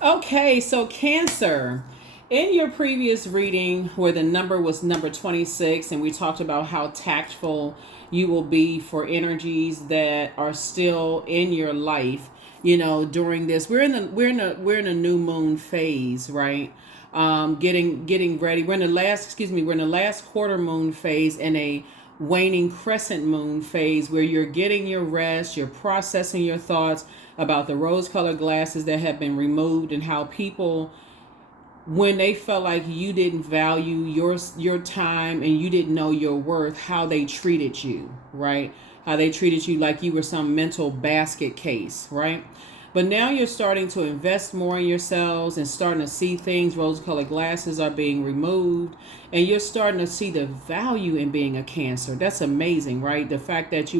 Okay, so Cancer. In your previous reading, where the number was number 26, and we talked about how tactful you will be for energies that are still in your life, during this, we're in a new moon phase, right? Getting ready. We're in the last quarter moon phase and a waning crescent moon phase where you're getting your rest, you're processing your thoughts about the rose colored glasses that have been removed, and how people, when they felt like you didn't value your time and you didn't know your worth, how they treated you, right? How they treated you like you were some mental basket case, right? But now you're starting to invest more in yourselves and starting to see things. Rose colored glasses are being removed, and you're starting to see the value in being a Cancer. That's amazing, right? The fact that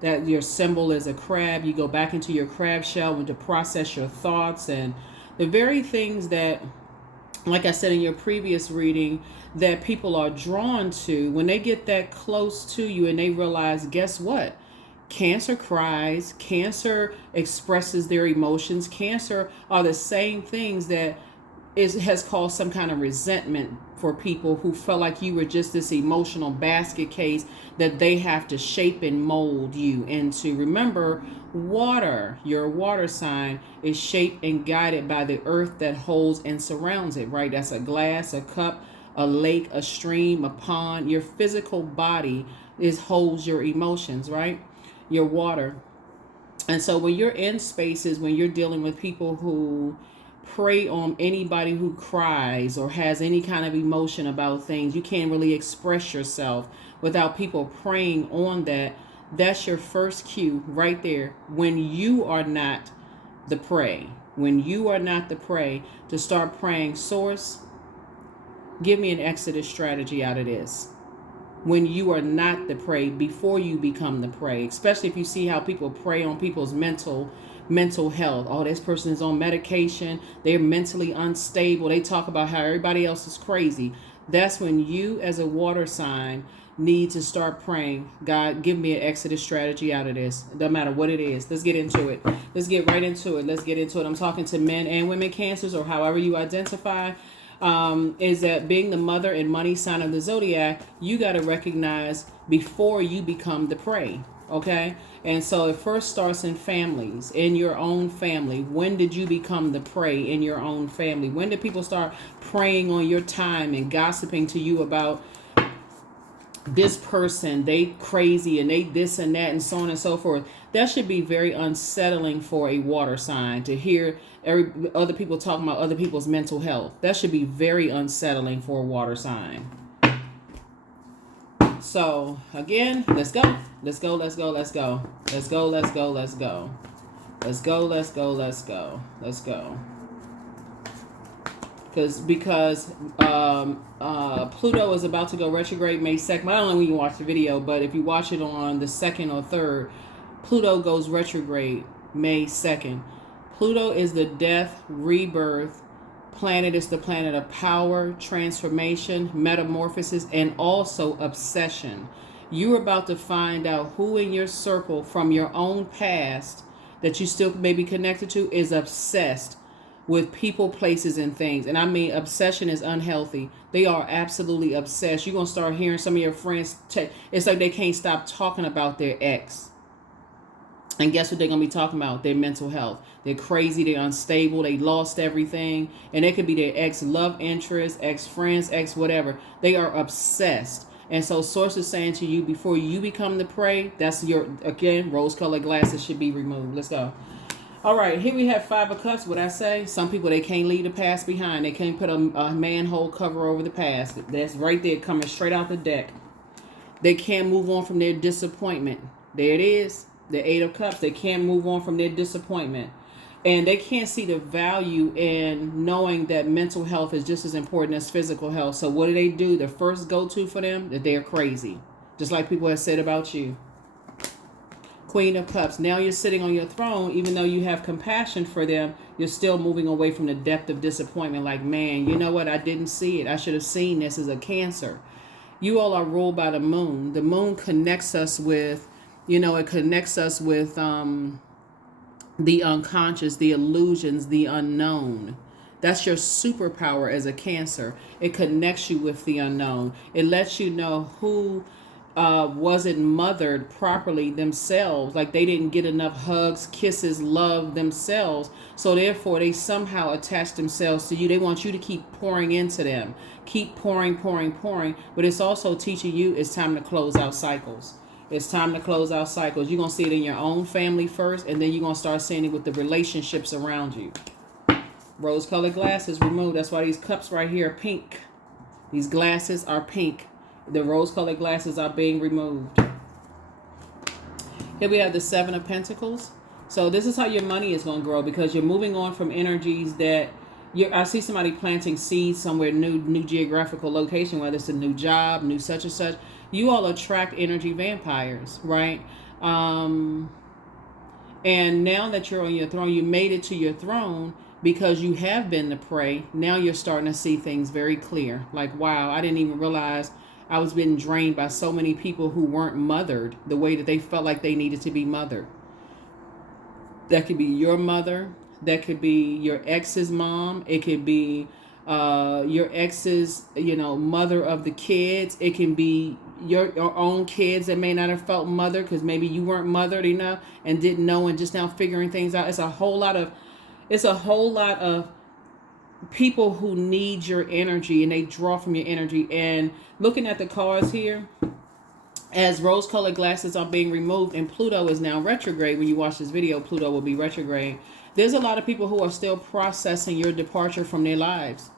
that your symbol is a crab, you go back into your crab shell and to process your thoughts, and the very things that, like I said in your previous reading, that people are drawn to when they get that close to you and they realize, guess what? Cancer cries, Cancer expresses their emotions. Cancer are the same things that has caused some kind of resentment for people who felt like you were just this emotional basket case that they have to shape and mold you into. Remember, water, your water sign, is shaped and guided by the earth that holds and surrounds it, right? That's a glass, a cup, a lake, a stream, a pond. Your physical body holds your emotions, right? Your water. And so when you're in spaces, when you're dealing with people who prey on anybody who cries or has any kind of emotion about things, you can't really express yourself without people preying on that. That's your first cue right there. When you are not the prey, when you are not the prey, to start praying, Source, give me an exodus strategy out of this. When you are not the prey, before you become the prey, especially if you see how people prey on people's mental health. Oh, this person is on medication, they're mentally unstable, they talk about how everybody else is crazy. That's when you, as a water sign, need to start praying, God, give me an exodus strategy out of this. No matter what it is. Let's get into it. Let's get right into it. Let's get into it. I'm talking to men and women Cancers, or however you identify. Is that being the mother and money sign of the zodiac, you got to recognize before you become the prey. Okay. And so it first starts in families, in your own family. When did you become the prey in your own family? When did people start preying on your time and gossiping to you about this person, they crazy and they this and that and so on and so forth? That should be very unsettling for a water sign to hear other people talking about other people's mental health. That should be very unsettling for a water sign. So again, let's go. Let's go, let's go, let's go. Let's go, let's go, let's go. Let's go, let's go, let's go. Let's go. Because Pluto is about to go retrograde May 2nd. I don't know when you watch the video, but if you watch it on the 2nd or 3rd, Pluto goes retrograde May 2nd. Pluto is the death, rebirth planet. It's the planet of power, transformation, metamorphosis, and also obsession. You're about to find out who in your circle from your own past that you still may be connected to is obsessed with people, places, and things. And I mean, obsession is unhealthy. They are absolutely obsessed. You're going to start hearing some of your friends, it's like they can't stop talking about their ex. And guess what they're going to be talking about? Their mental health. They're crazy, they're unstable, they lost everything. And it could be their ex-love interest, ex-friends, ex-whatever. They are obsessed. And so Source is saying to you, before you become the prey, that's your, again, rose-colored glasses should be removed. Let's go. All right, here we have 5 of Cups. What I say? Some people, they can't leave the past behind. They can't put a manhole cover over the past. That's right there, coming straight out the deck. They can't move on from their disappointment. There it is, the 8 of Cups. They can't move on from their disappointment. And they can't see the value in knowing that mental health is just as important as physical health. So what do? The first go-to for them, that they're crazy. Just like people have said about you. Queen of Cups. Now you're sitting on your throne. Even though you have compassion for them, you're still moving away from the depth of disappointment. Like, man, you know what? I didn't see it. I should have seen this as a Cancer. You all are ruled by the moon. The moon connects us with, it connects us with the unconscious, the illusions, the unknown. That's your superpower as a Cancer. It connects you with the unknown. It lets you know who wasn't mothered properly themselves. Like they didn't get enough hugs, kisses, love themselves. So therefore, they somehow attach themselves to you. They want you to keep pouring into them. Keep pouring, pouring, pouring. But it's also teaching you it's time to close out cycles. It's time to close out cycles. You're going to see it in your own family first, and then you're going to start seeing it with the relationships around you. Rose-colored glasses removed. That's why these cups right here are pink. These glasses are pink. The rose-colored glasses are being removed. Here we have the Seven of Pentacles. So this is how your money is going to grow, because you're moving on from energies that I see somebody planting seeds somewhere new geographical location, whether it's a new job, new such and such. You all attract energy vampires, right? And now that you're on your throne, you made it to your throne because you have been the prey. Now you're starting to see things very clear. Like, wow, I didn't even realize I was being drained by so many people who weren't mothered the way that they felt like they needed to be mothered. That could be your mother. That could be your ex's mom. It could be your ex's, mother of the kids. It can be your own kids that may not have felt mothered because maybe you weren't mothered enough and didn't know and just now figuring things out. It's a whole lot of people who need your energy, and they draw from your energy. And looking at the cards here, as rose-colored glasses are being removed and Pluto is now retrograde. When you watch this video, Pluto will be retrograde. There's a lot of people who are still processing your departure from their lives.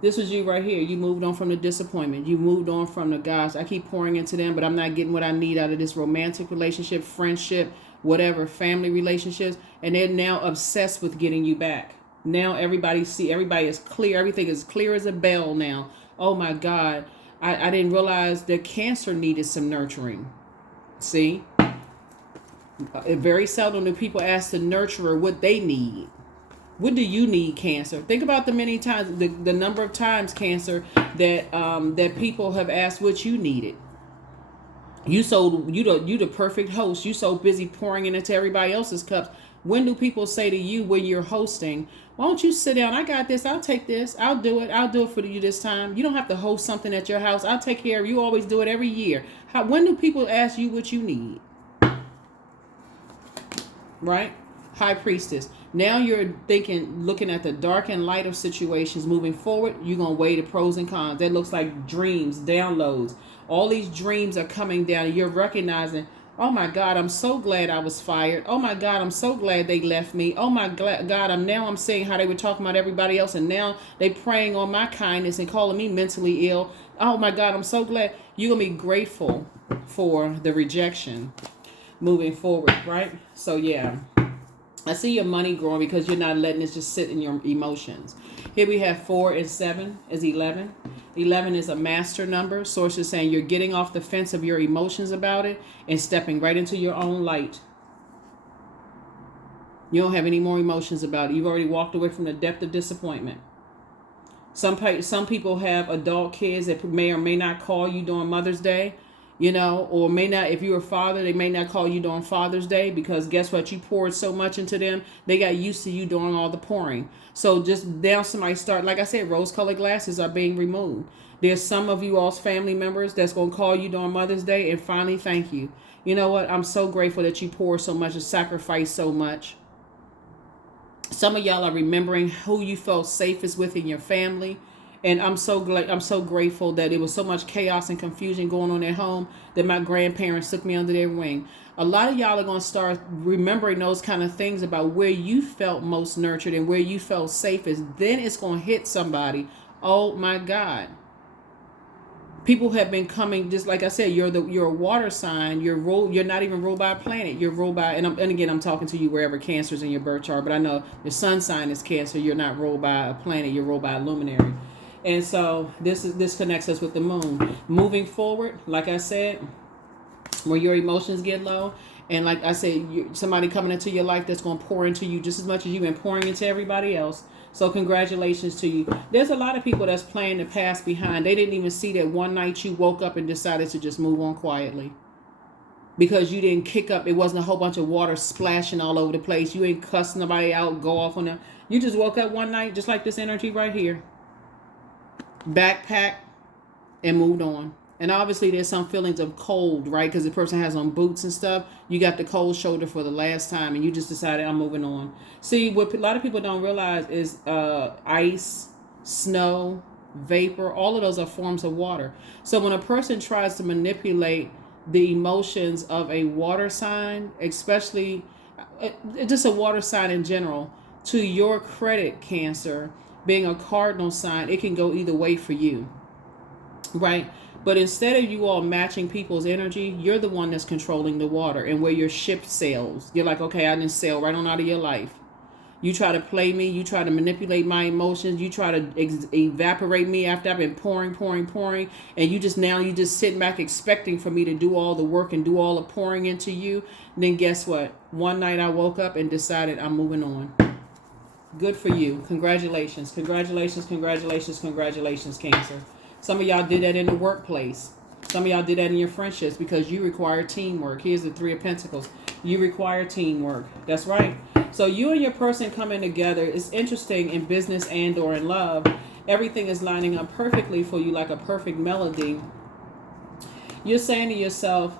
This was you right here. You moved on from the disappointment. You moved on from the gosh, I keep pouring into them, but I'm not getting what I need out of this romantic relationship, friendship, whatever, family relationships. And they're now obsessed with getting you back. Now everybody is clear. Everything is clear as a bell now. Oh my God. I didn't realize that Cancer needed some nurturing. See? Very seldom do people ask the nurturer what they need. What do you need, Cancer? Think about the many times, the number of times, Cancer, that people have asked what you needed. You the perfect host. You so busy pouring into everybody else's cups. When do people say to you when you're hosting, why don't you sit down? I got this. I'll take this. I'll do it. I'll do it for you this time. You don't have to host something at your house. I'll take care of you. Always do it every year. When do people ask you what you need? Right? High Priestess. Now you're looking at the dark and light of situations. Moving forward, you're going to weigh the pros and cons. That looks like dreams, downloads. All these dreams are coming down. You're recognizing, oh my God, I'm so glad I was fired. Oh my God, I'm so glad they left me. Oh my God, I'm seeing how they were talking about everybody else, and now they preying on my kindness and calling me mentally ill. Oh my God, I'm so glad. You're going to be grateful for the rejection moving forward, right? So yeah, I see your money growing because you're not letting it just sit in your emotions. Here we have 4 and 7 is 11. 11 is a master number. Source is saying you're getting off the fence of your emotions about it and stepping right into your own light. You don't have any more emotions about it. You've already walked away from the depth of disappointment. Some people have adult kids that may or may not call you during Mother's Day, or may not, if you're a father, they may not call you during Father's Day because guess what? You poured so much into them. They got used to you doing all the pouring. So just now somebody start, like I said, rose-colored glasses are being removed. There's some of you all's family members that's going to call you during Mother's Day and finally thank you. You know what? I'm so grateful that you poured so much and sacrificed so much. Some of y'all are remembering who you felt safest with in your family. And I'm so grateful that it was so much chaos and confusion going on at home that my grandparents took me under their wing. A lot of y'all are going to start remembering those kind of things about where you felt most nurtured and where you felt safest. Then it's going to hit somebody. Oh my God. People have been coming, just like I said, you're a water sign. You're not even ruled by a planet. You're ruled by, and again, I'm talking to you wherever Cancer's in your birth chart, but I know your sun sign is Cancer. You're not ruled by a planet. You're ruled by a luminary. And so this connects us with the moon. Moving forward, like I said, where your emotions get low, and like I said, somebody coming into your life that's going to pour into you just as much as you've been pouring into everybody else. So congratulations to you. There's a lot of people that's playing the past behind. They didn't even see that one night you woke up and decided to just move on quietly. because you didn't kick up. It wasn't a whole bunch of water splashing all over the place. You ain't cussing nobody out, go off on them. You just woke up one night, just like this energy right here, backpack, and moved on. And obviously there's some feelings of cold, right? Because the person has on boots and stuff. You got the cold shoulder for the last time, and you just decided, I'm moving on. See, what a lot of people don't realize is ice, snow, vapor, all of those are forms of water. So when a person tries to manipulate the emotions of a water sign, especially just a water sign in general, to your credit, Cancer, being a cardinal sign, it can go either way for you, right? But instead of you all matching people's energy, you're the one that's controlling the water and where your ship sails. You're like, okay, I didn't sail right on out of your life. You try to play me. You try to manipulate my emotions. You try to evaporate me after I've been pouring. And you just sitting back expecting for me to do all the work and do all the pouring into you. And then guess what? One night I woke up and decided I'm moving on. Good for you. Congratulations. Congratulations, Cancer. Some of y'all did that in the workplace. Some of y'all did that in your friendships because you require teamwork. Here's the Three of Pentacles. You require teamwork. That's right. So you and your person coming together is interesting in business and or in love. Everything is lining up perfectly for you like a perfect melody. You're saying to yourself,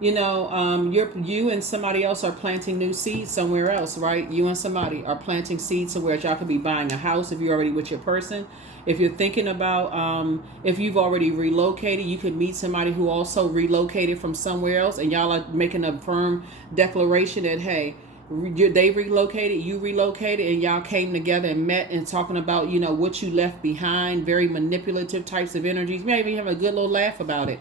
you and somebody else are planting new seeds somewhere else, right? You and somebody are planting seeds somewhere. Y'all could be buying a house if you're already with your person. If you're thinking about, if you've already relocated, you could meet somebody who also relocated from somewhere else, and y'all are making a firm declaration that, hey, they relocated, you relocated, and y'all came together and met and talking about, what you left behind. Very manipulative types of energies. Maybe have a good little laugh about it.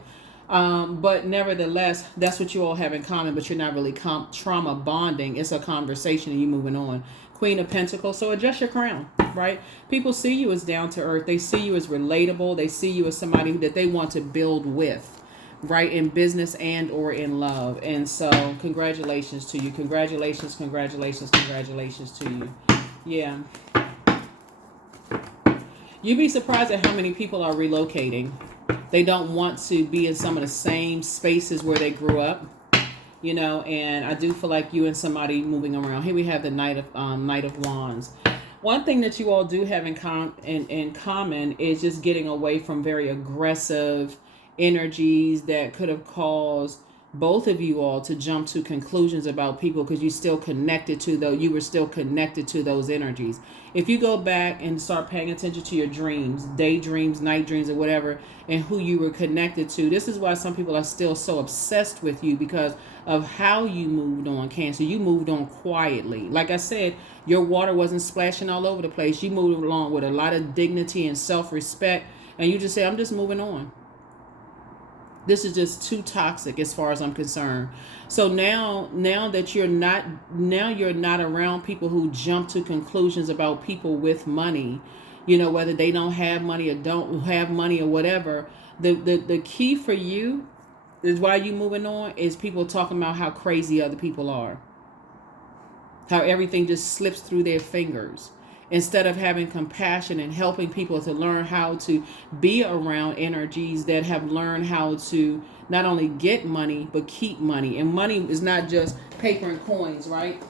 But nevertheless, that's what you all have in common, but you're not really trauma bonding. It's a conversation and you moving on. Queen of Pentacles. So adjust your crown, right? People see you as down to earth. They see you as relatable. They see you as somebody that they want to build with, right? In business and or in love. And so congratulations to you. Congratulations to you. Yeah. You'd be surprised at how many people are relocating. They don't want to be in some of the same spaces where they grew up, and I do feel like you and somebody moving around. Here we have the Knight of Wands. One thing that you all do have in common is just getting away from very aggressive energies that could have caused both of you all to jump to conclusions about people because you were still connected to those energies. If you go back and start paying attention to your dreams, daydreams, night dreams, or whatever, and who you were connected to, this is why some people are still so obsessed with you, because of how you moved on, Cancer. You moved on quietly. Like I said, your water wasn't splashing all over the place. You moved along with a lot of dignity and self-respect, and you just say, I'm just moving on. This is just too toxic as far as I'm concerned. So now that you're not around people who jump to conclusions about people with money, whether they don't have money or don't have money or whatever. The key for you is why you moving on is people talking about how crazy other people are, how everything just slips through their fingers. Instead of having compassion and helping people to learn how to be around energies that have learned how to not only get money, but keep money. And money is not just paper and coins, right?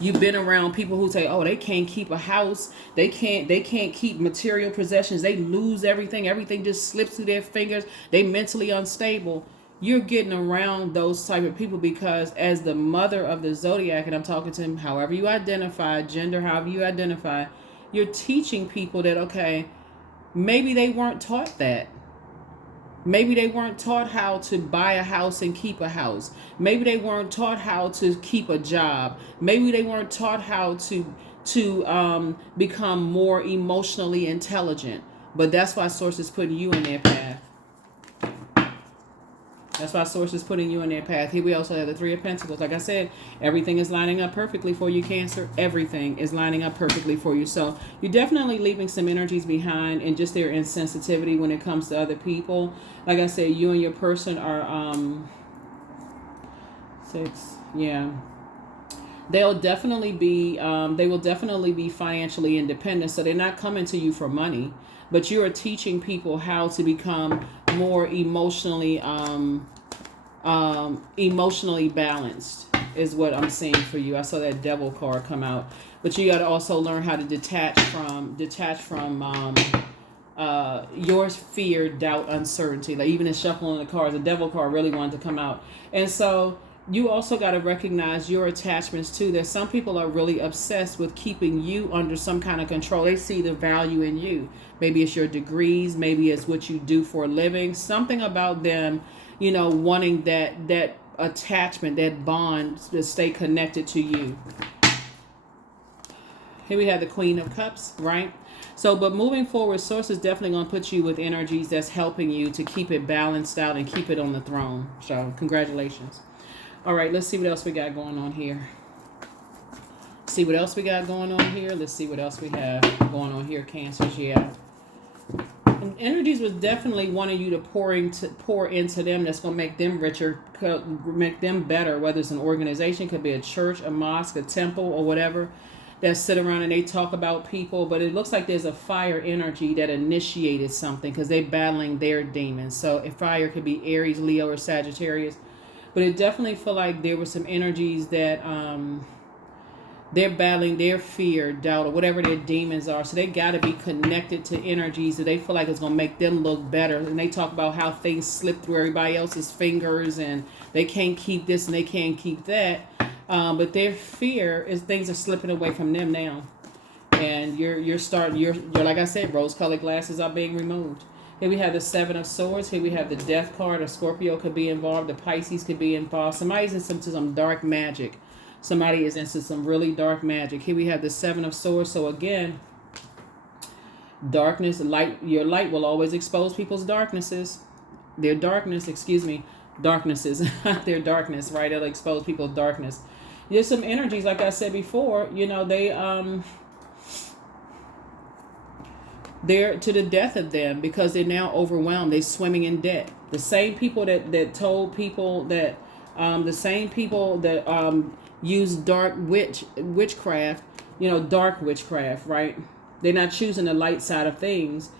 You've been around people who say, oh, they can't keep a house. They can't keep material possessions. They lose everything. Everything just slips through their fingers. They mentally unstable. You're getting around those type of people because as the mother of the zodiac, and I'm talking to him, however you identify, gender, however you identify, you're teaching people that, okay, maybe they weren't taught that. Maybe they weren't taught how to buy a house and keep a house. Maybe they weren't taught how to keep a job. Maybe they weren't taught how to become more emotionally intelligent. But that's why Source is putting you in their path. That's why Source is putting you in their path. Here we also have the Three of Pentacles. Like I said, everything is lining up perfectly for you, Cancer. Everything is lining up perfectly for you. So you're definitely leaving some energies behind and just their insensitivity when it comes to other people. Like I said, you and your person are 6. Yeah. They will definitely be financially independent. So they're not coming to you for money, but you are teaching people how to become more emotionally emotionally balanced is what I'm seeing for you. I saw that devil card come out, but you got to also learn how to detach from your fear, doubt, uncertainty. Like even in shuffling the cards, the devil card really wanted to come out. And so you also got to recognize your attachments too. That some people are really obsessed with keeping you under some kind of control. They see the value in you. Maybe it's your degrees, maybe it's what you do for a living. Something about them, wanting that attachment, that bond to stay connected to you. Here we have the Queen of Cups, right? So, but moving forward, Source is definitely going to put you with energies that's helping you to keep it balanced out and keep it on the throne. So, congratulations. All right, let's see what else we got going on here. See what else we got going on here. Let's see what else we have going on here, Cancers. Yeah. And energies was definitely wanting you to pour into them. That's going to make them richer, make them better, whether it's an organization, could be a church, a mosque, a temple, or whatever, that sit around and they talk about people. But it looks like there's a fire energy that initiated something because they're battling their demons. So if fire could be Aries, Leo, or Sagittarius. But it definitely feel like there were some energies that they're battling their fear, doubt, or whatever their demons are. So they got to be connected to energies that they feel like it's going to make them look better. And they talk about how things slip through everybody else's fingers and they can't keep this and they can't keep that. But their fear is things are slipping away from them now. And you're like I said, rose-colored glasses are being removed. Here we have the Seven of Swords. Here we have the Death card. A Scorpio could be involved. The Pisces could be involved. Somebody's into some dark magic. Somebody is into some really dark magic. Here we have the Seven of Swords. So again, darkness, light. Your light will always expose people's darknesses. Their darknesses. Their darkness, right? It'll expose people's darkness. There's some energies, like I said before, they're to the death of them because they're now overwhelmed. They're swimming in debt. The same people that told people that, use dark witchcraft, dark witchcraft, right? They're not choosing the light side of things.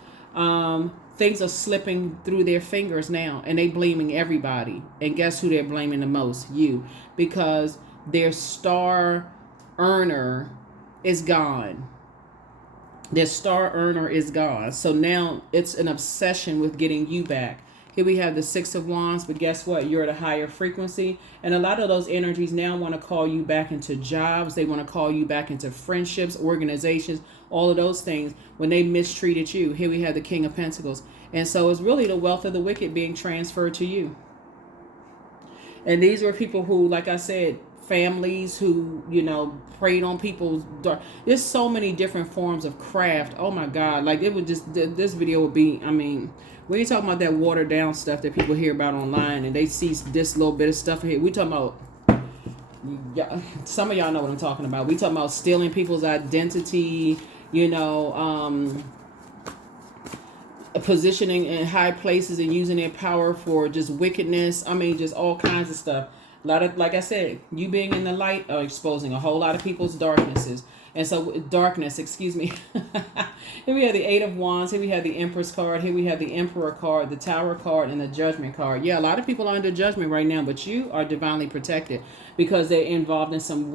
Things are slipping through their fingers now, and they blaming everybody. And guess who they're blaming the most? You, because their star earner is gone. Their star earner is gone. So now it's an obsession with getting you back. Here we have the Six of Wands, but guess what? You're at a higher frequency. And a lot of those energies now want to call you back into jobs. They want to call you back into friendships, organizations, all of those things when they mistreated you. Here we have the King of Pentacles. And so it's really the wealth of the wicked being transferred to you. And these were people who, like I said, families who, preyed on people's dark. There's so many different forms of craft. Oh my God. Like it would just, this video would be, we ain't talking about that watered down stuff that people hear about online and they see this little bit of stuff here. We talking about, some of y'all know what I'm talking about. We talking about stealing people's identity, positioning in high places and using their power for just wickedness. Just all kinds of stuff. A lot of, like I said, you being in the light are exposing a whole lot of people's darknesses. And so, excuse me. Here we have the Eight of Wands. Here we have the Empress card. Here we have the Emperor card, the Tower card, and the Judgment card. Yeah, a lot of people are under judgment right now, but you are divinely protected because they're involved in some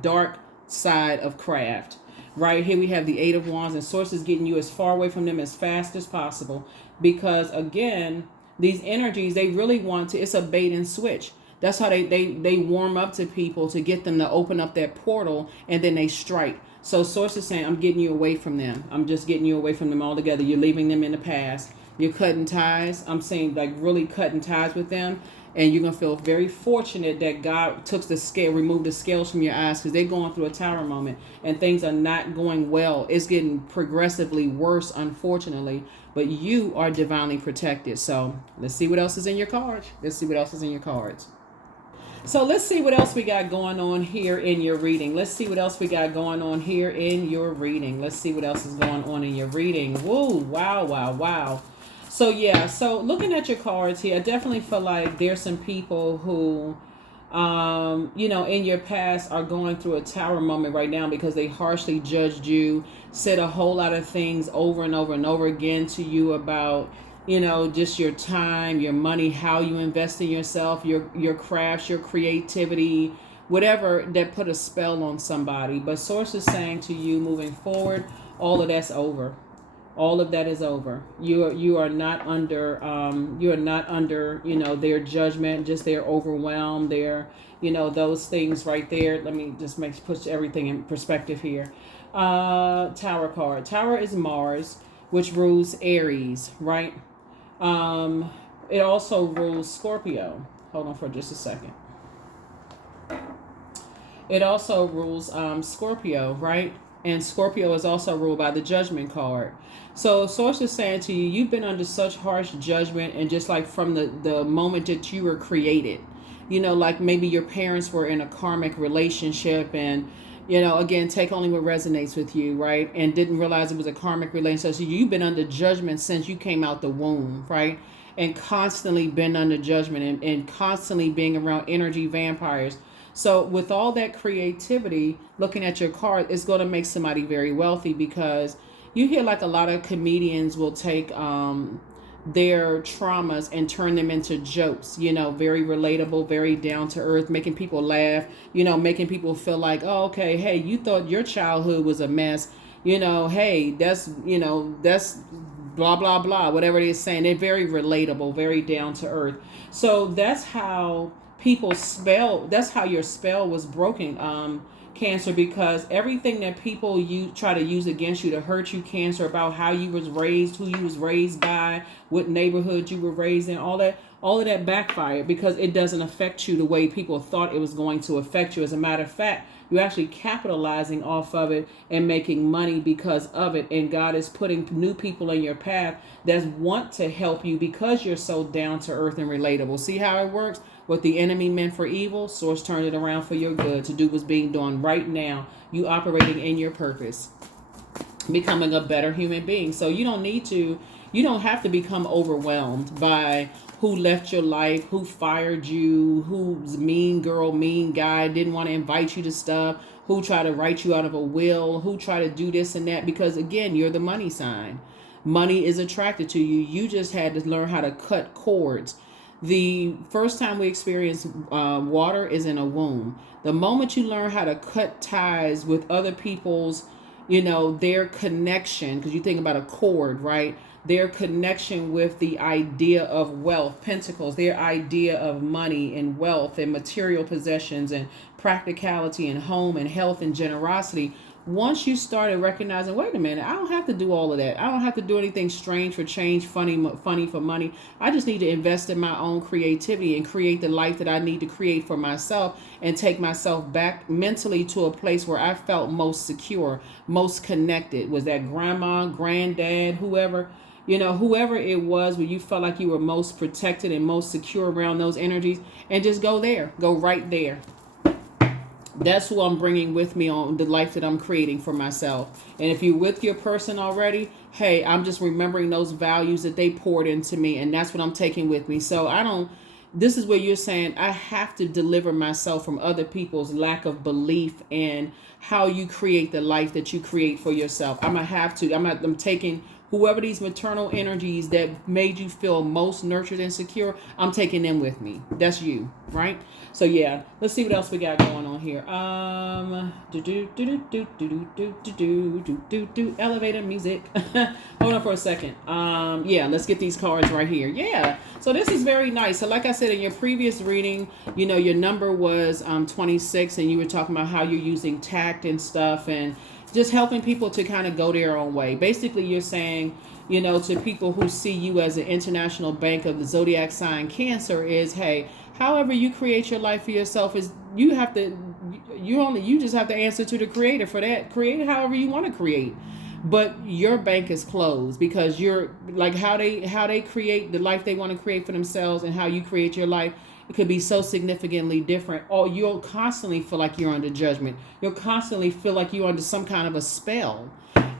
dark side of craft. Right here we have the Eight of Wands, and Source is getting you as far away from them as fast as possible because, again, these energies, they really want to, it's a bait and switch. That's how they warm up to people to get them to open up that portal, and then they strike. So Source is saying, I'm getting you away from them. I'm just getting you away from them altogether. You're leaving them in the past. You're cutting ties. I'm saying like really cutting ties with them. And you're going to feel very fortunate that God took the scale, removed the scales from your eyes because they're going through a tower moment and things are not going well. It's getting progressively worse, unfortunately. But you are divinely protected. So let's see what else is in your cards. So let's see what else we got going on here in your reading. Let's see what else is going on in your reading. Woo, wow. So yeah, so looking at your cards here, I definitely feel like there's some people who, in your past are going through a tower moment right now because they harshly judged you, said a whole lot of things over and over and over again to you about, just your time, your money, how you invest in yourself, your crafts, your creativity, whatever that put a spell on somebody. But source is saying to you, moving forward, all of that's over. All of that is over. You are not under their judgment, just their overwhelmed, their those things right there. Let me just put everything in perspective here. Tower card. Tower is Mars, which rules Aries, right? It also rules Scorpio. Hold on for just a second. It also rules Scorpio, right? And Scorpio is also ruled by the Judgment card. So Source is saying to you, you've been under such harsh judgment, and just like from the moment that you were created, like maybe your parents were in a karmic relationship, and again, take only what resonates with you, right? And didn't realize it was a karmic relationship. So you've been under judgment since you came out the womb, right? And constantly been under judgment, and constantly being around energy vampires. So with all that creativity, looking at your card, it's going to make somebody very wealthy, because you hear like a lot of comedians will take their traumas and turn them into jokes, very relatable, very down to earth, making people laugh, making people feel like, oh, okay, hey, you thought your childhood was a mess, hey, that's blah, blah, blah, whatever it is saying. They're very relatable, very down to earth. So that's how that's how your spell was broken, Cancer, because everything that people you try to use against you to hurt you, Cancer, about how you was raised, who you was raised by, what neighborhood you were raised in, all of that backfired, because it doesn't affect you the way people thought it was going to affect you. As a matter of fact, you're actually capitalizing off of it and making money because of it. And God is putting new people in your path that want to help you because you're so down to earth and relatable. See how it works? What the enemy meant for evil, Source turned it around for your good, to do what's being done right now. You operating in your purpose, becoming a better human being. So you don't have to become overwhelmed by who left your life, who fired you, who's mean girl, mean guy, didn't want to invite you to stuff, who tried to write you out of a will, who tried to do this and that, because again, you're the money sign. Money is attracted to you. You just had to learn how to cut cords. The first time we experience water is in a womb. The moment you learn how to cut ties with other people's, their connection, because you think about a cord, right? Their connection with the idea of wealth, pentacles, their idea of money and wealth and material possessions and practicality and home and health and generosity. Once you started recognizing, wait a minute, I don't have to do all of that. I don't have to do anything strange for change, funny for money. I just need to invest in my own creativity and create the life that I need to create for myself, and take myself back mentally to a place where I felt most secure, most connected. Was that grandma, granddad, whoever it was, where you felt like you were most protected and most secure around those energies, and just go there, go right there. That's who I'm bringing with me on the life that I'm creating for myself. And if you're with your person already, hey, I'm just remembering those values that they poured into me, and that's what I'm taking with me. So this is where you're saying, I have to deliver myself from other people's lack of belief in how you create the life that you create for yourself. I'm taking whoever these maternal energies that made you feel most nurtured and secure, I'm taking them with me. That's you, right? So yeah, let's see what else we got going on here. Elevator music. Hold on for a second. Yeah, let's get these cards right here. Yeah, so this is very nice. So like I said in your previous reading, your number was 26, and you were talking about how you're using tact and stuff, and just helping people to kind of go their own way. Basically, you're saying, to people who see you as an international bank of the Zodiac sign Cancer, is, hey, however you create your life for yourself, is you just have to answer to the creator for that. Create however you want to create. But your bank is closed, because you're like how they create the life they want to create for themselves, and how you create your life, it could be so significantly different. Or you'll constantly feel like you're under judgment. You'll constantly feel like you're under some kind of a spell.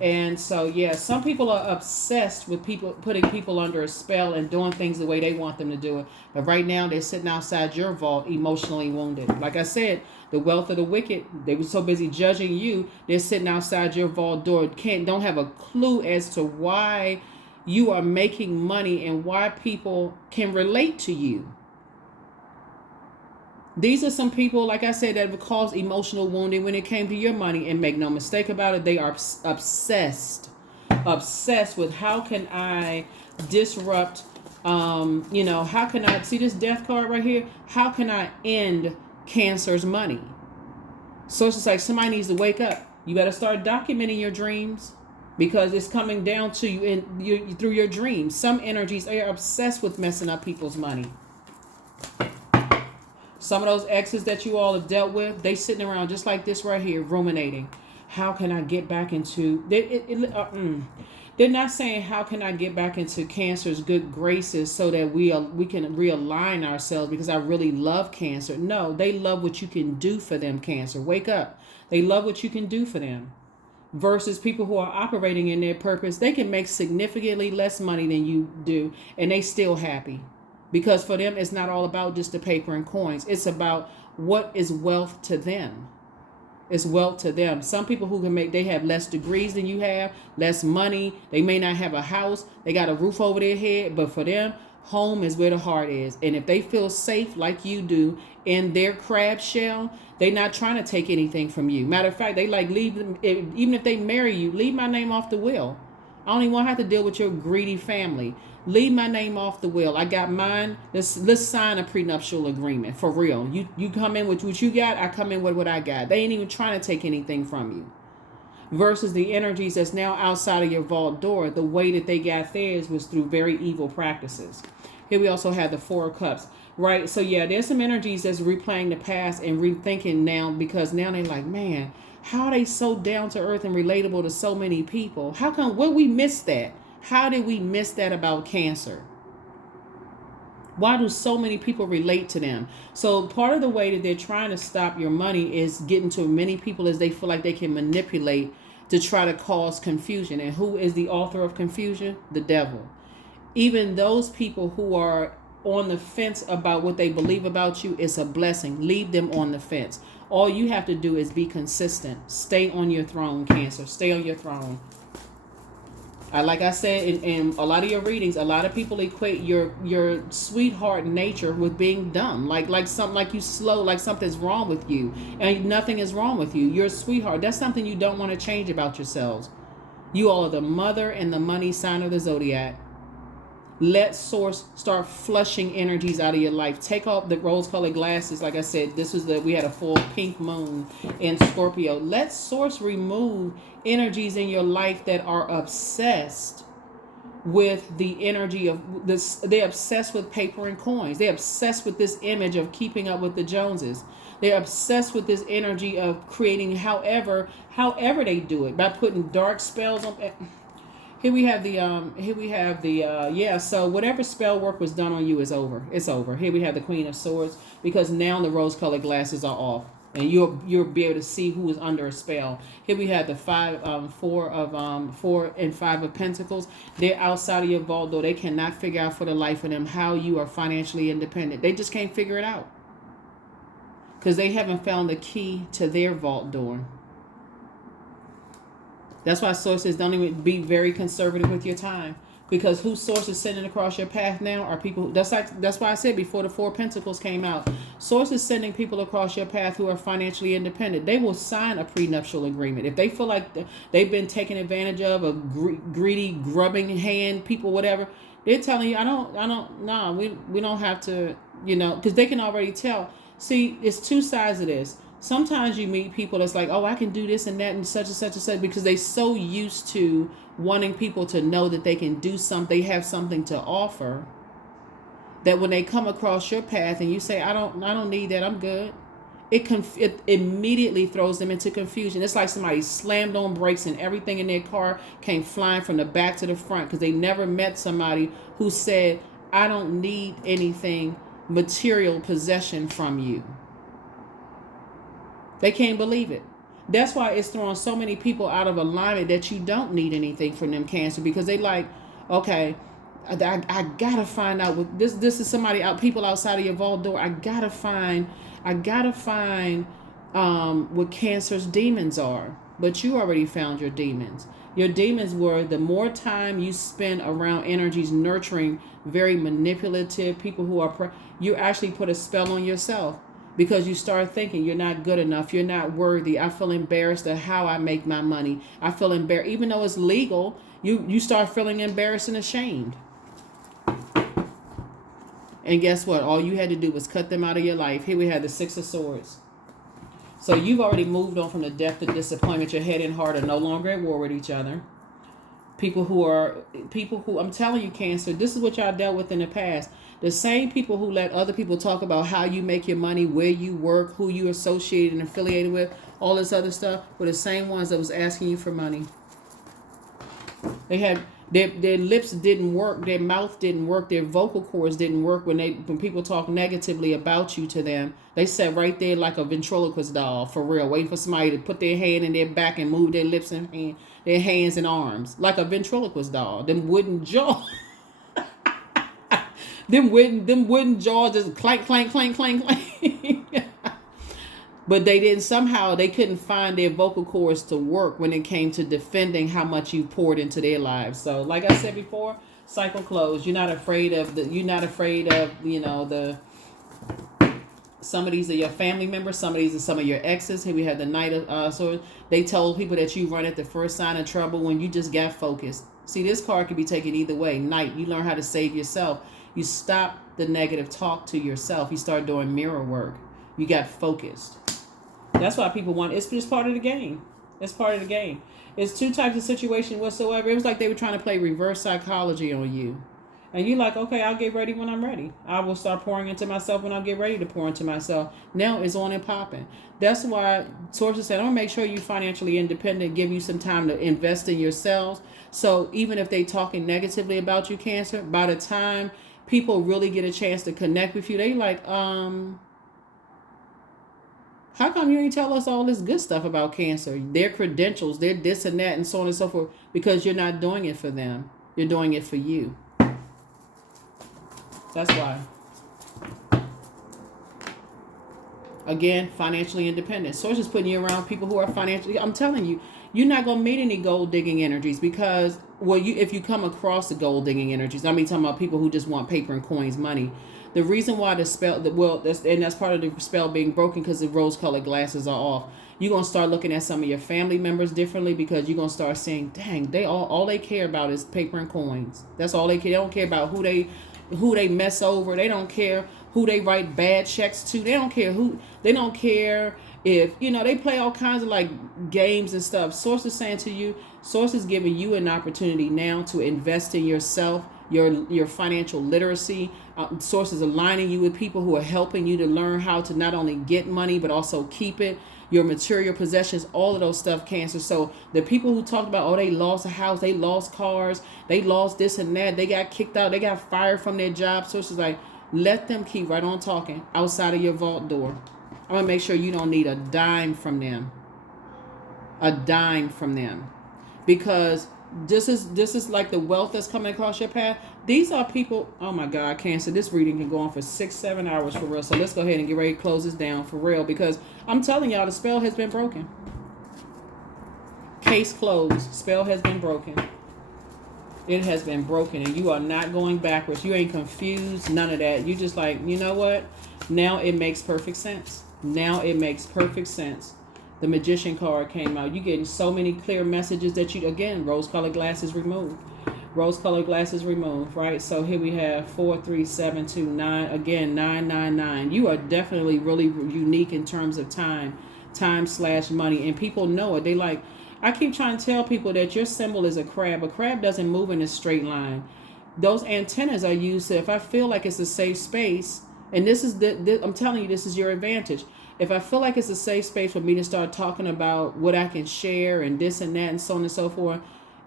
And so, yeah, some people are obsessed with people putting people under a spell and doing things the way they want them to do it. But right now, they're sitting outside your vault, emotionally wounded. Like I said, the wealth of the wicked, they were so busy judging you, they're sitting outside your vault door, don't have a clue as to why you are making money and why people can relate to you. These are some people, like I said, that would cause emotional wounding when it came to your money. And make no mistake about it, they are obsessed with how can I disrupt, how can I, see this death card right here? How can I end Cancer's money? So it's just like somebody needs to wake up. You better start documenting your dreams because it's coming down to you through your dreams. Some energies are obsessed with messing up people's money. Some of those exes that you all have dealt with, they sitting around just like this right here, ruminating. How can I get back into... They're not saying how can I get back into Cancer's good graces so that we can realign ourselves because I really love Cancer. No, they love what you can do for them, Cancer. Wake up. They love what you can do for them. Versus people who are operating in their purpose, they can make significantly less money than you do and they still happy. Because for them, it's not all about just the paper and coins. It's about what is wealth to them. It's wealth to them. Some people who they have less degrees than you have, less money. They may not have a house. They got a roof over their head. But for them, home is where the heart is. And if they feel safe like you do in their crab shell, they're not trying to take anything from you. Matter of fact, they leave them, even if they marry you, leave my name off the will. I don't even want to have to deal with your greedy family. Leave my name off the will. I got mine. Let's sign a prenuptial agreement for real. You come in with what you got. I come in with what I got. They ain't even trying to take anything from you. Versus the energies that's now outside of your vault door. The way that they got theirs was through very evil practices. Here we also have the Four of Cups. Right? So yeah, there's some energies that's replaying the past and rethinking now because now they're like, man, how are they so down to earth and relatable to so many people? How come, what we missed that? How did we miss that about Cancer? Why do so many people relate to them? So part of the way that they're trying to stop your money is getting to many people as they feel like they can manipulate to try to cause confusion. And who is the author of confusion? The devil. Even those people who are on the fence about what they believe about you, it's a blessing. Leave them on the fence. All you have to do is be consistent. Stay on your throne, Cancer. Stay on your throne. Like I said in a lot of your readings, a lot of people equate your sweetheart nature with being dumb, like something like you slow, like something's wrong with you, and nothing is wrong with you. You're a sweetheart. That's something you don't want to change about yourselves. You all are the mother and the money sign of the zodiac. Let Source start flushing energies out of your life. Take off the rose-colored glasses. Like I said, we had a full pink moon in Scorpio. Let Source remove energies in your life that are obsessed with the energy of this. They're obsessed with paper and coins. They're obsessed with this image of keeping up with the Joneses. They're obsessed with this energy of creating however they do it, by putting dark spells on. Here we have so whatever spell work was done on you is over. It's over. Here we have the Queen of Swords, because now the rose-colored glasses are off. And you'll be able to see who is under a spell. Here we have the four and five of Pentacles. They're outside of your vault door. They cannot figure out for the life of them how you are financially independent. They just can't figure it out. Because they haven't found the key to their vault door. That's why Source says don't even be very conservative with your time. Because who Source is sending across your path now are people. That's why I said before the Four of Pentacles came out, Source is sending people across your path who are financially independent. They will sign a prenuptial agreement if they feel like they've been taken advantage of, a greedy, grubbing hand, people, whatever. They're telling you, we don't have to, because they can already tell. See, it's two sides of this. Sometimes you meet people that's like, oh, I can do this and that and such and such and such, because they're so used to wanting people to know that they can do something, they have something to offer, that when they come across your path and you say, I don't need that, I'm good, it immediately throws them into confusion. It's like somebody slammed on brakes and everything in their car came flying from the back to the front, because they never met somebody who said, I don't need anything material possession from you. They can't believe it. That's why it's throwing so many people out of alignment that you don't need anything from them, Cancer, because they like, okay, I gotta find out what this is somebody out, people outside of your vault door. I gotta find what Cancer's demons are. but you already found your demons. Your demons were the more time you spend around energies nurturing very manipulative people who are, you actually put a spell on yourself because you start thinking you're not good enough, you're not worthy. I feel embarrassed at how I make my money. I feel embarrassed, even though it's legal. You start feeling embarrassed and ashamed. And guess what? All you had to do was cut them out of your life. Here we have the Six of Swords. So you've already moved on from the depth of disappointment. Your head and heart are no longer at war with each other. People who, I'm telling you, Cancer, this is what y'all dealt with in the past. The same people who let other people talk about how you make your money, where you work, who you associated and affiliated with, all this other stuff, were the same ones that was asking you for money. They had their lips didn't work, their mouth didn't work, their vocal cords didn't work when people talk negatively about you to them. They sat right there like a ventriloquist doll, for real, waiting for somebody to put their hand in their back and move their lips and their hands and arms like a ventriloquist doll. Them wooden jaws, them wooden jaws just clank, clank, clank, clank, clank. But they couldn't find their vocal cords to work when it came to defending how much you poured into their lives. So like I said before, cycle closed. You're not afraid of some of these are your family members, some of these are some of your exes. Here we have the Knight of Swords. They told people that you run at the first sign of trouble when you just got focused. See, this card could be taken either way. Knight, you learn how to save yourself. You stop the negative talk to yourself. You start doing mirror work. You got focused. That's why people want, it's just part of the game. It's part of the game. It's two types of situation whatsoever. It was like they were trying to play reverse psychology on you. And you're like, okay, I'll get ready when I'm ready. I will start pouring into myself when I get ready to pour into myself. Now it's on and popping. That's why sources said, I'm going to make sure you're financially independent, give you some time to invest in yourselves. So even if they talking negatively about you, Cancer, by the time people really get a chance to connect with you, they like, how come you ain't tell us all this good stuff about Cancer? Their credentials, their this and that, and so on and so forth. Because you're not doing it for them. You're doing it for you. That's why. Again, financially independent. Source is putting you around people who are financially. I'm telling you, you're not gonna meet any gold digging energies because, if you come across the gold digging energies, I mean, talking about people who just want paper and coins, money. The reason why the spell, that's part of the spell being broken because the rose-colored glasses are off. You're going to start looking at some of your family members differently because you're going to start saying, dang, they all they care about is paper and coins. That's all they care. They don't care about who they mess over. They don't care who they write bad checks to. They don't care if, they play all kinds of like games and stuff. Source is saying to you, Source is giving you an opportunity now to invest in yourself, your financial literacy. Source is aligning you with people who are helping you to learn how to not only get money but also keep it, your material possessions, all of those stuff, Cancer. So the people who talked about, they lost a house, they lost cars, they lost this and that, they got kicked out, they got fired from their job. Source is like, let them keep right on talking outside of your vault door. I'm going to make sure you don't need a dime from them. A dime from them. Because this is like the wealth that's coming across your path. These are people, oh my God, Cancer, this reading can go on for 6-7 hours for real. So let's go ahead and get ready to close this down for real, because I'm telling y'all, the spell has been broken. Case closed. Spell has been broken. It has been broken, and you are not going backwards. You ain't confused, none of that. You just like, you know what? Now it makes perfect sense. Now it makes perfect sense. The Magician card came out. You're getting so many clear messages that you, again, rose-colored glasses removed. Rose-colored glasses removed, right? So here we have 4, 3, 7, 2, 9. Again, 999. You are definitely really unique in terms of time/money. And people know it. They like, I keep trying to tell people that your symbol is a crab. A crab doesn't move in a straight line. Those antennas are used to, if I feel like it's a safe space, and this is I'm telling you, this is your advantage. If I feel like it's a safe space for me to start talking about what I can share and this and that and so on and so forth,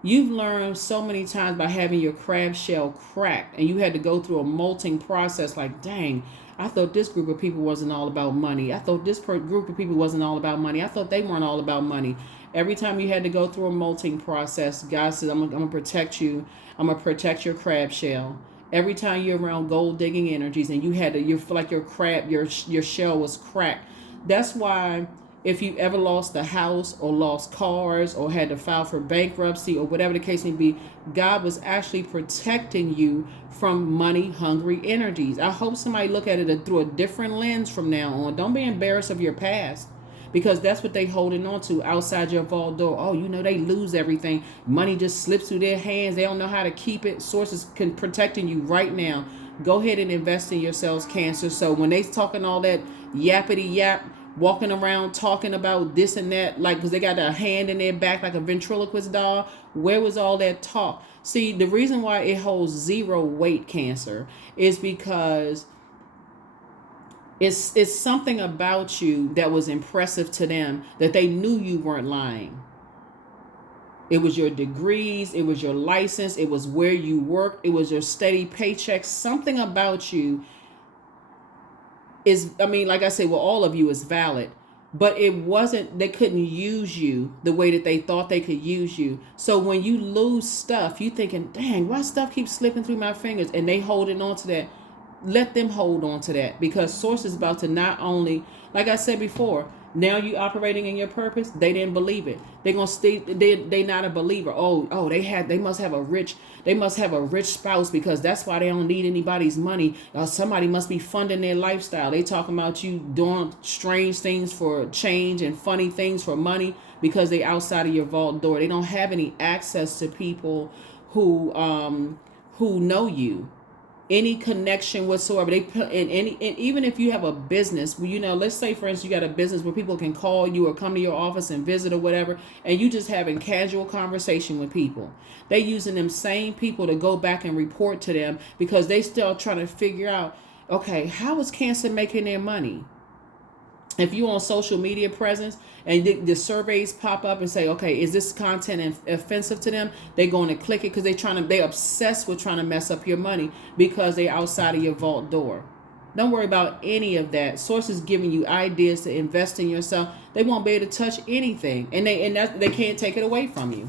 you've learned so many times by having your crab shell cracked, and you had to go through a molting process like, dang, I thought this group of people wasn't all about money. I thought this group of people wasn't all about money. I thought they weren't all about money. Every time you had to go through a molting process, God says, I'm going to protect you. I'm going to protect your crab shell. Every time you're around gold digging energies and you feel like your crab, your shell was cracked. That's why if you ever lost a house or lost cars or had to file for bankruptcy or whatever the case may be, God was actually protecting you from money hungry energies. I hope somebody look at it through a different lens from now on. Don't be embarrassed of your past, because that's what they holding on to outside your vault door. Oh, they lose everything. Money just slips through their hands. They don't know how to keep it. Sources can protecting you right now. Go ahead and invest in yourselves, Cancer. So when they talking all that yappity yap, walking around talking about this and that, like, because they got a hand in their back like a ventriloquist doll, where was all that talk? See, the reason why it holds zero weight, Cancer, is because it's something about you that was impressive to them, that they knew you weren't lying. It was your degrees, it was your license, it was where you worked, it was your steady paycheck. Something about you is, like I say, well, all of you is valid, but it wasn't, they couldn't use you the way that they thought they could use you. So when you lose stuff, you thinking, dang, why stuff keeps slipping through my fingers, and they holding on to that. Let them hold on to that, because Source is about to not only, like I said before, now you operating in your purpose. They didn't believe it. They gonna stay. They not a believer. Oh, they must have a rich spouse, because that's why they don't need anybody's money. Somebody must be funding their lifestyle. They talking about you doing strange things for change and funny things for money, because they outside of your vault door. They don't have any access to people who know you, any connection whatsoever. They put in any, and even if you have a business, let's say for instance you got a business where people can call you or come to your office and visit or whatever, and you just having casual conversation with people. They using them same people to go back and report to them, because they still trying to figure out, okay, how is Cancer making their money? If you on social media presence and the surveys pop up and say, okay, is this content offensive to them? They're going to click it, because they obsessed with trying to mess up your money, because they're outside of your vault door. Don't worry about any of that. Source is giving you ideas to invest in yourself. They won't be able to touch anything, and they can't take it away from you.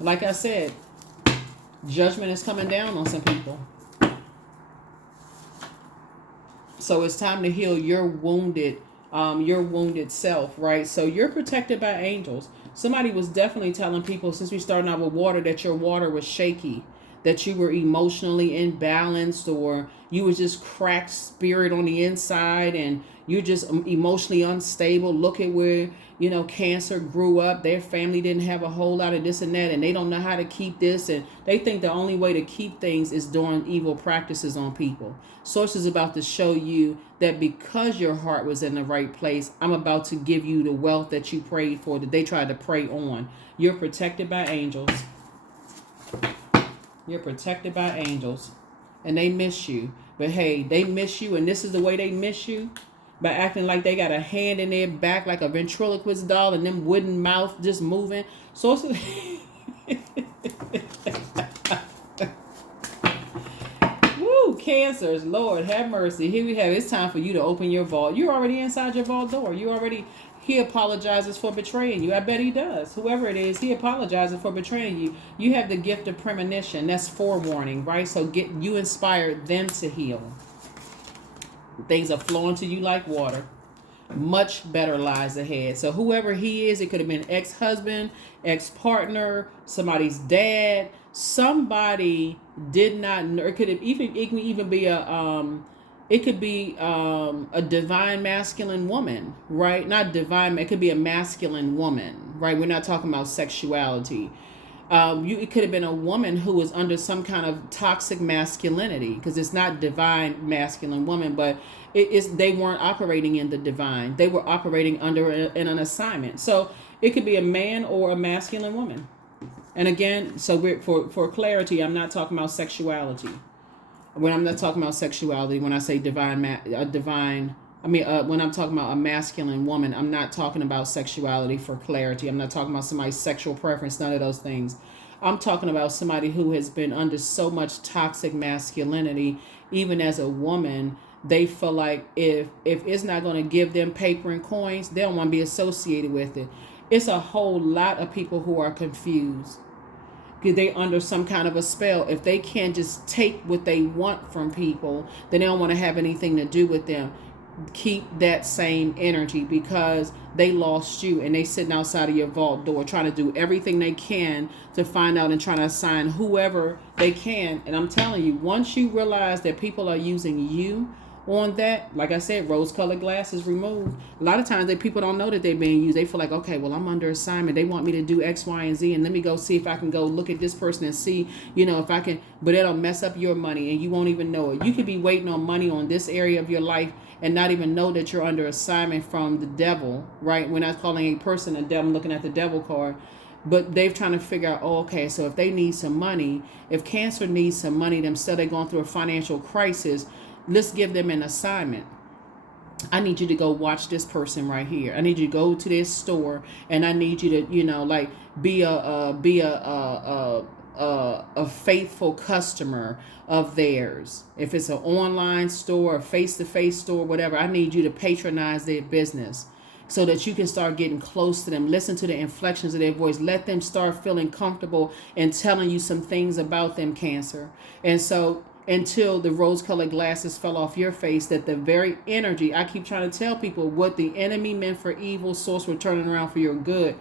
Like I said, judgment is coming down on some people. So it's time to heal your wounded self, right? So you're protected by angels. Somebody was definitely telling people, since we started out with water, that your water was shaky, that you were emotionally imbalanced, or you was just cracked spirit on the inside, and you're just emotionally unstable. Look at where, Cancer grew up. Their family didn't have a whole lot of this and that, and they don't know how to keep this, and they think the only way to keep things is doing evil practices on people. Source is about to show you that because your heart was in the right place, I'm about to give you the wealth that you prayed for, that they tried to prey on. You're protected by angels. You're protected by angels, and they miss you. But hey, they miss you, and this is the way they miss you, by acting like they got a hand in their back like a ventriloquist doll, and them wooden mouth just moving. So woo, Cancers, Lord have mercy. Here we have, it's time for you to open your vault. You're already inside your vault door. He apologizes for betraying you. I bet he does. Whoever it is, he apologizes for betraying you. You have the gift of premonition. That's forewarning, right? So get you inspired then to heal. Things are flowing to you like water. Much better lies ahead. So whoever he is, it could have been ex-husband, ex-partner, somebody's dad. Somebody did not know. It could even be a divine masculine woman, right? Not divine. It could be a masculine woman, right? We're not talking about sexuality. It could have been a woman who was under some kind of toxic masculinity, because it's not divine masculine woman, but they weren't operating in the divine. They were operating under an assignment. So it could be a man or a masculine woman. And again, so for clarity, I'm not talking about sexuality. When I'm not talking about sexuality, when I say when I'm talking about a masculine woman, I'm not talking about sexuality, for clarity. I'm not talking about somebody's sexual preference, none of those things. I'm talking about somebody who has been under so much toxic masculinity, even as a woman, they feel like if it's not going to give them paper and coins, they don't want to be associated with it. It's a whole lot of people who are confused. They under some kind of a spell. If they can't just take what they want from people, then they don't want to have anything to do with them. keep that same energy, because they lost you and they sitting outside of your vault door trying to do everything they can to find out and trying to assign whoever they can. And I'm telling you, once you realize that people are using you on that, like I said, rose colored glasses removed. A lot of times people don't know that they're being used. They feel like, okay, well, I'm under assignment, they want me to do X, Y, and Z, and let me go see if I can go look at this person and see, if I can. But it'll mess up your money and you won't even know it. You could be waiting on money on this area of your life and not even know that you're under assignment from the devil, right? We're not calling a person a devil, looking at the devil card, but they're trying to figure out, oh, okay, so if they need some money, if Cancer needs some money themselves, they're going through a financial crisis, let's give them an assignment. I need you to go watch this person right here. I need you to go to this store, and I need you to, like, be a faithful customer of theirs. If it's an online store, a face-to-face store, whatever, I need you to patronize their business so that you can start getting close to them. Listen to the inflections of their voice. Let them start feeling comfortable and telling you some things about them, Cancer. And so until the rose-colored glasses fell off your face, that the very energy, I keep trying to tell people, what the enemy meant for evil, Source will turn it around for your good.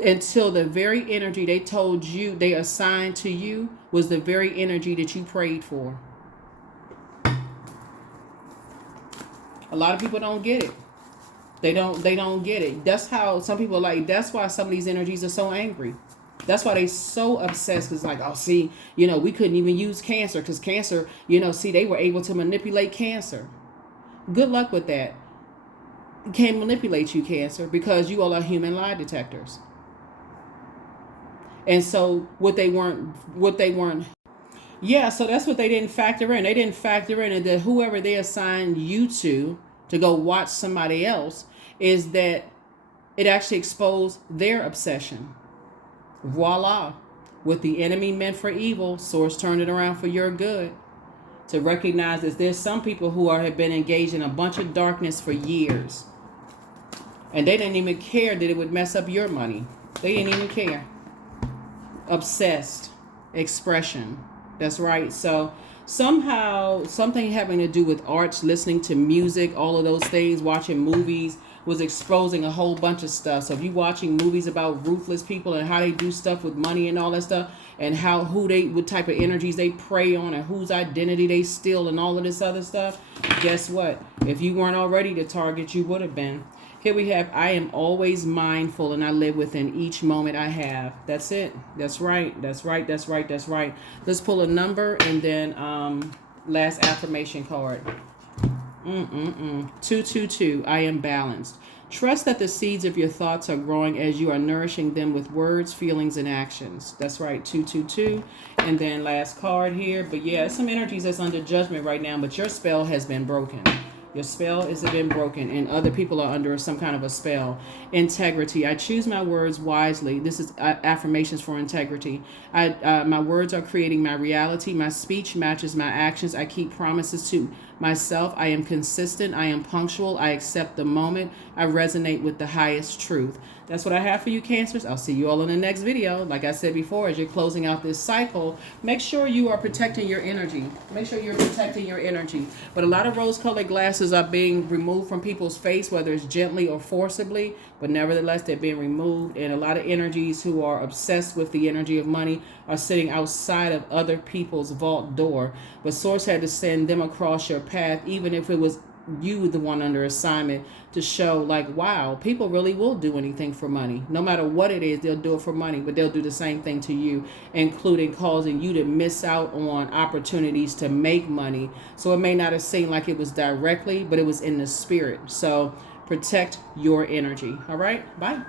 Until the very energy they told you, they assigned to you, was the very energy that you prayed for. A lot of people don't get it. They don't get it. That's how some people that's why some of these energies are so angry. That's why they so obsessed. It's like, oh, see, we couldn't even use Cancer because Cancer, see, they were able to manipulate Cancer. Good luck with that. Can't manipulate you, Cancer, because you all are human lie detectors. And so what they weren't, yeah, so that's what they didn't factor in. They didn't factor in that whoever they assigned you to go watch somebody else, is that it actually exposed their obsession. Voila. What the enemy meant for evil, Source turned it around for your good. To recognize that there's some people who have been engaged in a bunch of darkness for years. And they didn't even care that it would mess up your money. They didn't even care. Obsessed expression. That's right. So somehow something having to do with arts, listening to music, all of those things, watching movies, was exposing a whole bunch of stuff. So if you're watching movies about ruthless people and how they do stuff with money and all that stuff, and what type of energies they prey on, and whose identity they steal, and all of this other stuff, guess what? If you weren't already the target, you would have been. Here we have, I am always mindful and I live within each moment I have. That's it. That's right. That's right. That's right. That's right. Let's pull a number and then last affirmation card. 222. I am balanced. Trust that the seeds of your thoughts are growing as you are nourishing them with words, feelings, and actions. That's right. 222. And then last card here. But yeah, some energies that's under judgment right now, but your spell has been broken. Your spell has been broken, and other people are under some kind of a spell. Integrity. I choose my words wisely. This is affirmations for integrity. My words are creating my reality. My speech matches my actions. I keep promises to myself. I am consistent. I am punctual. I accept the moment. I resonate with the highest truth. That's what I have for you, Cancers. I'll see you all in the next video. Like I said before, as you're closing out this cycle, make sure you are protecting your energy. Make sure you're protecting your energy. But a lot of rose-colored glasses are being removed from people's face, whether it's gently or forcibly, but nevertheless, they're being removed. And a lot of energies who are obsessed with the energy of money are sitting outside of other people's vault door. But Source had to send them across your path, even if it was you the one under assignment, to show like, wow, people really will do anything for money. No matter what it is, they'll do it for money, but they'll do the same thing to you, including causing you to miss out on opportunities to make money. So it may not have seemed like it was directly, but it was in the spirit. So protect your energy. All right, bye.